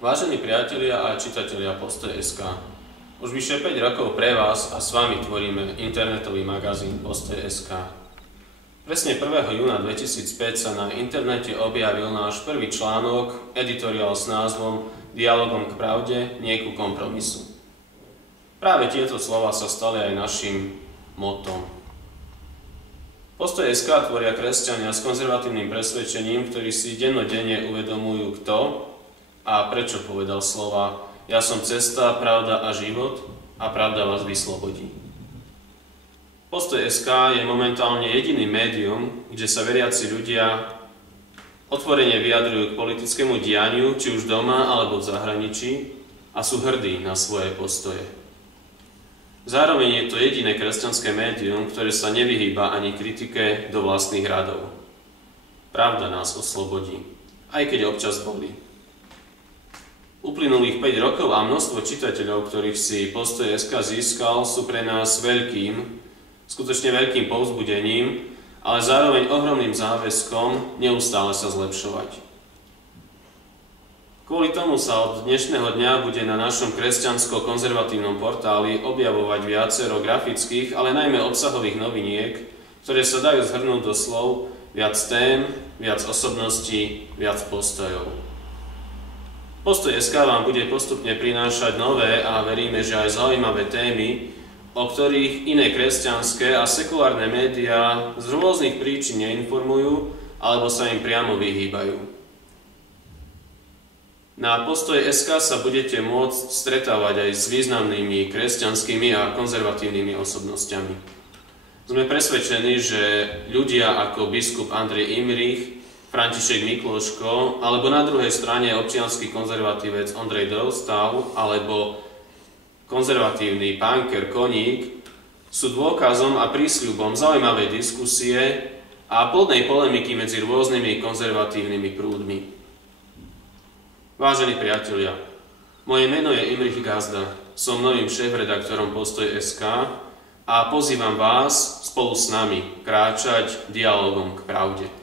Vážení priatelia a čitatelia Postoj.sk, už vyše 5 rokov pre vás a s vami tvoríme internetový magazín Postoj.sk. Presne 1. júna 2005 sa na internete objavil náš prvý článok, editoriál s názvom Dialogom k pravde, nie ku kompromisu. Práve tieto slova sa stali aj našim mottom. Postoj.sk tvoria kresťania s konzervatívnym presvedčením, ktorí si dennodenne uvedomujú, kto a prečo povedal slova Ja som cesta, pravda a život a pravda vás vyslobodí. Postoj.sk je momentálne jediným médium, kde sa veriaci ľudia otvorene vyjadrujú k politickému dianiu, či už doma alebo v zahraničí, a sú hrdí na svoje postoje. Zároveň je to jediné kresťanské médium, ktoré sa nevyhýba ani kritike do vlastných radov. Pravda nás oslobodí, aj keď občas bolí. Uplynulých 5 rokov a množstvo čitateľov, ktorých si Postoj.sk získal, sú pre nás skutočne veľkým povzbudením, ale zároveň ohromným záväzkom neustále sa zlepšovať. Kvôli tomu sa od dnešného dňa bude na našom kresťansko-konzervatívnom portáli objavovať viacero grafických, ale najmä obsahových noviniek, ktoré sa dajú zhrnúť do slov viac tém, viac osobností, viac postojov. Postoj.sk vám bude postupne prinášať nové a veríme, že aj zaujímavé témy, o ktorých iné kresťanské a sekulárne médiá z rôznych príčin neinformujú alebo sa im priamo vyhýbajú. Na Postoj.sk sa budete môcť stretávať aj s významnými kresťanskými a konzervatívnymi osobnostiami. Sme presvedčení, že ľudia ako biskup Andrej Imrich, František Mikloško, alebo na druhej strane občiansky konzervatívec Ondrej Dostál, alebo konzervatívny pánker Koník sú dôkazom a prísľubom zaujímavej diskusie a plodnej polemiky medzi rôznymi konzervatívnymi prúdmi. Vážení priatelia, moje meno je Imrich Gazda, som novým šéfredaktorom Postoj.sk a pozývam vás spolu s nami kráčať dialogom k pravde.